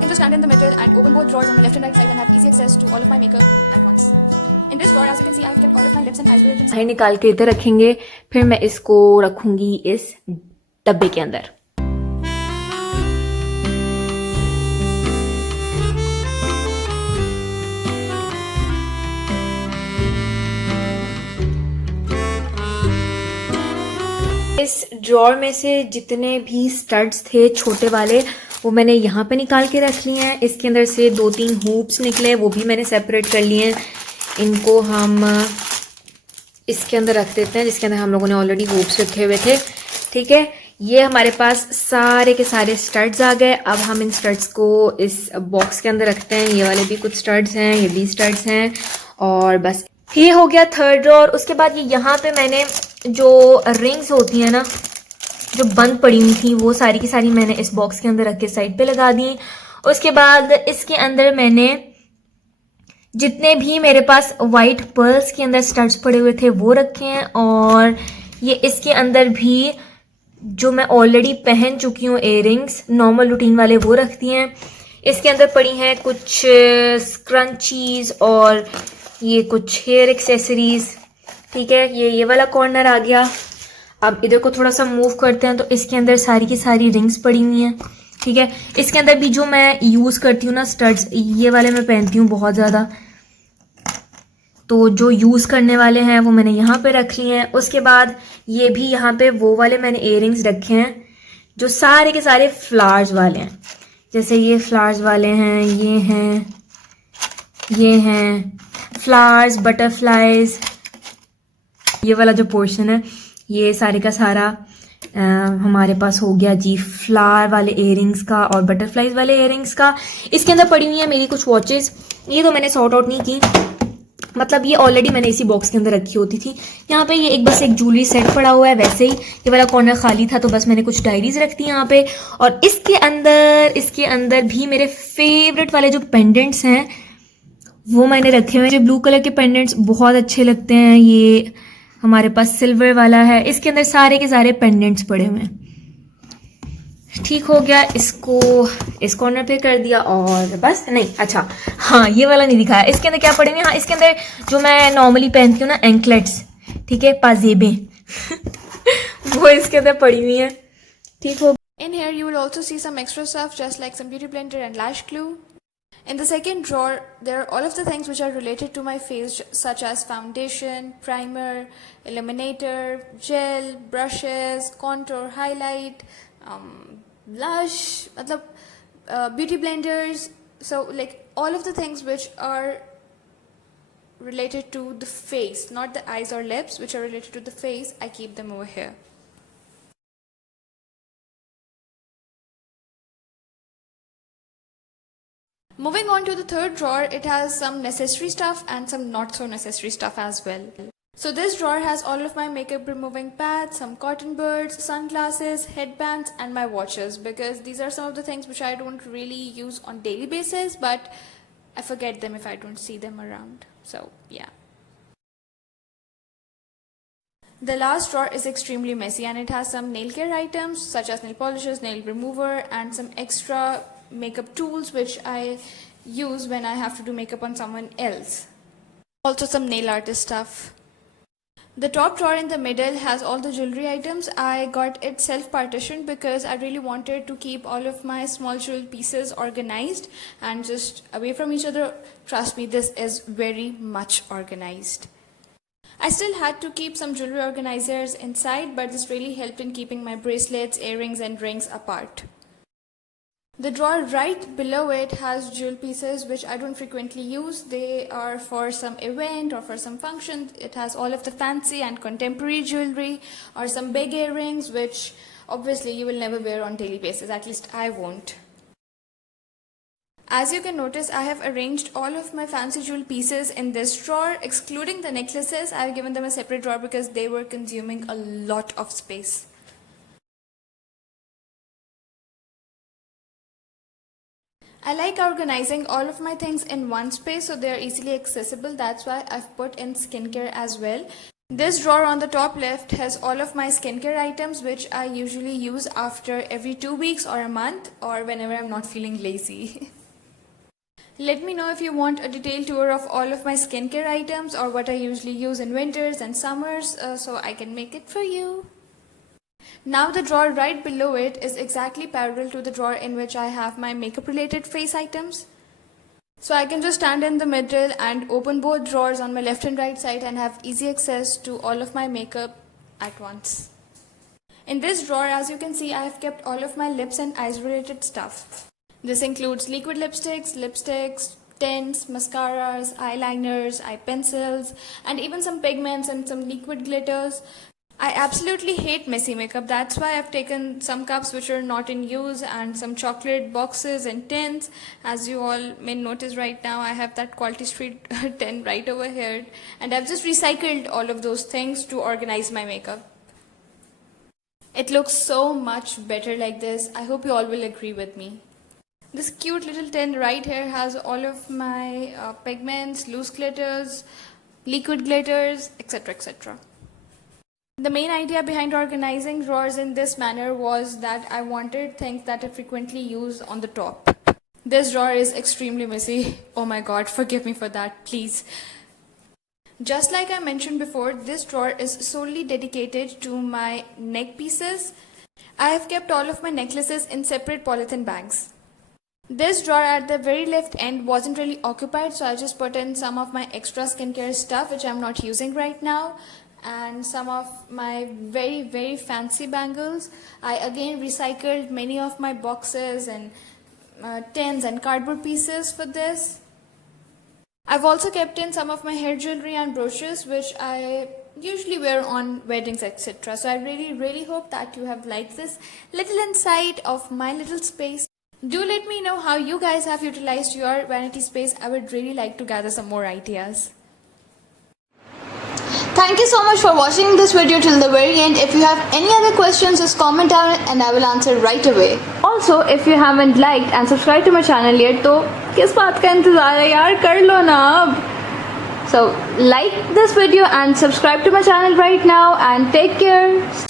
I can just stand in the middle and open both drawers on my left and right side and have easy access to all of my makeup at once. In this drawer, as you can see, I've kept all of my lips and eyes related. बाहर निकाल के इधर रखेंगे, फिर मैं इसको रखूंगी इस डब्बे के अंदर। इस ड्रॉर में से जितने भी स्टड्स थे छोटे वाले वो मैंने यहाँ पे निकाल के रख लिए हैं। इसके अंदर से 2-3 हूप्स निकले, वो भी मैंने सेपरेट कर लिए हैं। इनको हम इसके अंदर रख देते हैं जिसके अंदर हम लोगों ने ऑलरेडी हूप्स रखे हुए थे। ठीक है, ये हमारे पास सारे के सारे स्टड्स आ गए। अब हम इन स्टड्स को इस बॉक्स के अंदर रखते हैं। ये वाले भी कुछ स्टड्स हैं, ये भी स्टड्स हैं, और बस ये हो गया थर्ड ड्रॉर। उसके बाद ये यहाँ पे मैंने जो रिंग्स होती हैं ना जो बंद पड़ी हुई थी वो सारी की सारी मैंने इस बॉक्स के अंदर रख के साइड पे लगा दी। उसके बाद इसके अंदर मैंने जितने भी मेरे पास वाइट पर्ल्स के अंदर स्टड्स पड़े हुए थे वो रखे हैं, और ये इसके अंदर भी जो मैं ऑलरेडी पहन चुकी हूँ इयररिंग्स नॉर्मल रूटीन वाले वो रख दिए हैं। इसके अंदर पड़ी हैं कुछ स्क्रंचीज और ये कुछ हेयर एक्सेसरीज। ठीक है, ये वाला कॉर्नर आ गया। अब इधर को थोड़ा सा मूव करते हैं तो इसके अंदर सारी की सारी रिंग्स पड़ी हुई हैं। ठीक है, इसके अंदर भी जो मैं यूज़ करती हूँ ना स्टड्स, ये वाले मैं पहनती हूँ बहुत ज़्यादा, तो जो यूज़ करने वाले हैं वो मैंने यहाँ पे रख लिए हैं। उसके बाद ये भी यहाँ पे वो वाले मैंने इयररिंग्स रखे हैं जो सारे के सारे फ्लावर्स वाले हैं। जैसे ये फ्लावर्स वाले हैं, ये हैं फ्लावर्स, बटरफ्लाइज। ये वाला जो पोर्शन है ये सारे का सारा हमारे पास हो गया जी फ्लावर वाले इयररिंग्स का और बटरफ्लाइज वाले इयररिंग्स का। इसके अंदर पड़ी हुई है मेरी कुछ वॉचेस, ये तो मैंने सॉर्ट आउट नहीं की, मतलब ये ऑलरेडी मैंने इसी बॉक्स के अंदर रखी होती थी। यहाँ पे ये बस एक ज्वेलरी सेट पड़ा हुआ है, वैसे ही ये वाला कॉर्नर खाली था तो बस मैंने कुछ डायरीज रख दी यहाँ पे। और इसके अंदर भी मेरे फेवरेट वाले जो पेंडेंट्स हैं वो मैंने रखे हुए हैं। जो ब्लू कलर के पेंडेंट्स बहुत अच्छे लगते हैं, ये हमारे पास सिल्वर वाला है। इसके अंदर सारे के सारे पेंडेंट्स पड़े हुए हैं। ठीक हो गया, इसको इस कॉर्नर पे कर दिया और बस। नहीं, अच्छा हाँ, ये वाला नहीं दिखाया। इसके अंदर क्या पड़े हुए हैं? हाँ, इसके अंदर जो मैं नॉर्मली पहनती हूँ ना एंकलेट्स, ठीक है, पाजेबे वो इसके अंदर पड़ी हुई है। ठीक हो। In here you will also see some extra stuff just like some beauty blender and lash glue. In the second drawer, there are all of the things which are related to my face, such as foundation, primer, illuminator, gel, brushes, contour, highlight, blush, beauty blenders. So like all of the things which are related to the face, not the eyes or lips, which are related to the face, I keep them over here. Moving on to the third drawer, it has some necessary stuff and some not so necessary stuff as well. So this drawer has all of my makeup removing pads, some cotton buds, sunglasses, headbands and my watches, because these are some of the things which I don't really use on daily basis, but I forget them if I don't see them around. So yeah. The last drawer is extremely messy and it has some nail care items such as nail polishes, nail remover and some extra makeup tools which I use when I have to do makeup on someone else. Also some nail artist stuff. The top drawer in the middle has all the jewelry items. I got it self-partitioned because I really wanted to keep all of my small jewel pieces organized and just away from each other. Trust me, this is very much organized. I still had to keep some jewelry organizers inside, but this really helped in keeping my bracelets, earrings and rings apart. The drawer right below it has jewel pieces which I don't frequently use. They are for some event or for some function. It has all of the fancy and contemporary jewelry or some big earrings which obviously you will never wear on daily basis, at least I won't. As you can notice, I have arranged all of my fancy jewel pieces in this drawer, excluding the necklaces. I have given them a separate drawer because they were consuming a lot of space. I like organizing all of my things in one space so they are easily accessible. That's why I've put in skincare as well. This drawer on the top left has all of my skincare items which I usually use after every 2 weeks or a month or whenever I'm not feeling lazy. Let me know if you want a detailed tour of all of my skincare items or what I usually use in winters and summers so I can make it for you. Now the drawer right below it is exactly parallel to the drawer in which I have my makeup related face items. So I can just stand in the middle and open both drawers on my left and right side and have easy access to all of my makeup at once. In this drawer, as you can see, I have kept all of my lips and eyes related stuff. This includes liquid lipsticks, tints, mascaras, eyeliners, eye pencils, and even some pigments and some liquid glitters. I absolutely hate messy makeup. That's why I've taken some cups which are not in use and some chocolate boxes and tins. As you all may notice right now, I have that Quality Street tin right over here. And I've just recycled all of those things to organize my makeup. It looks so much better like this. I hope you all will agree with me. This cute little tin right here has all of my pigments, loose glitters, liquid glitters, etc. etc. The main idea behind organizing drawers in this manner was that I wanted things that I frequently use on the top. This drawer is extremely messy. Oh my god, forgive me for that, please. Just like I mentioned before, this drawer is solely dedicated to my neck pieces. I have kept all of my necklaces in separate polythene bags. This drawer at the very left end wasn't really occupied, so I just put in some of my extra skincare stuff which I'm not using right now. And some of my very fancy bangles. I again recycled many of my boxes and tins and cardboard pieces for this. I've also kept in some of my hair jewelry and brooches which I usually wear on weddings, etc. So I really hope that you have liked this little insight of my little space. Do let me know how you guys have utilized your vanity space. I would really like to gather some more ideas. Thank you so much for watching this video till the very end. If you have any other questions, just comment down and I will answer right away. Also, if you haven't liked and subscribed to my channel yet, तो किस बात का इंतजार है यार, कर लो ना अब. So like this video and subscribe to my channel right now and take care.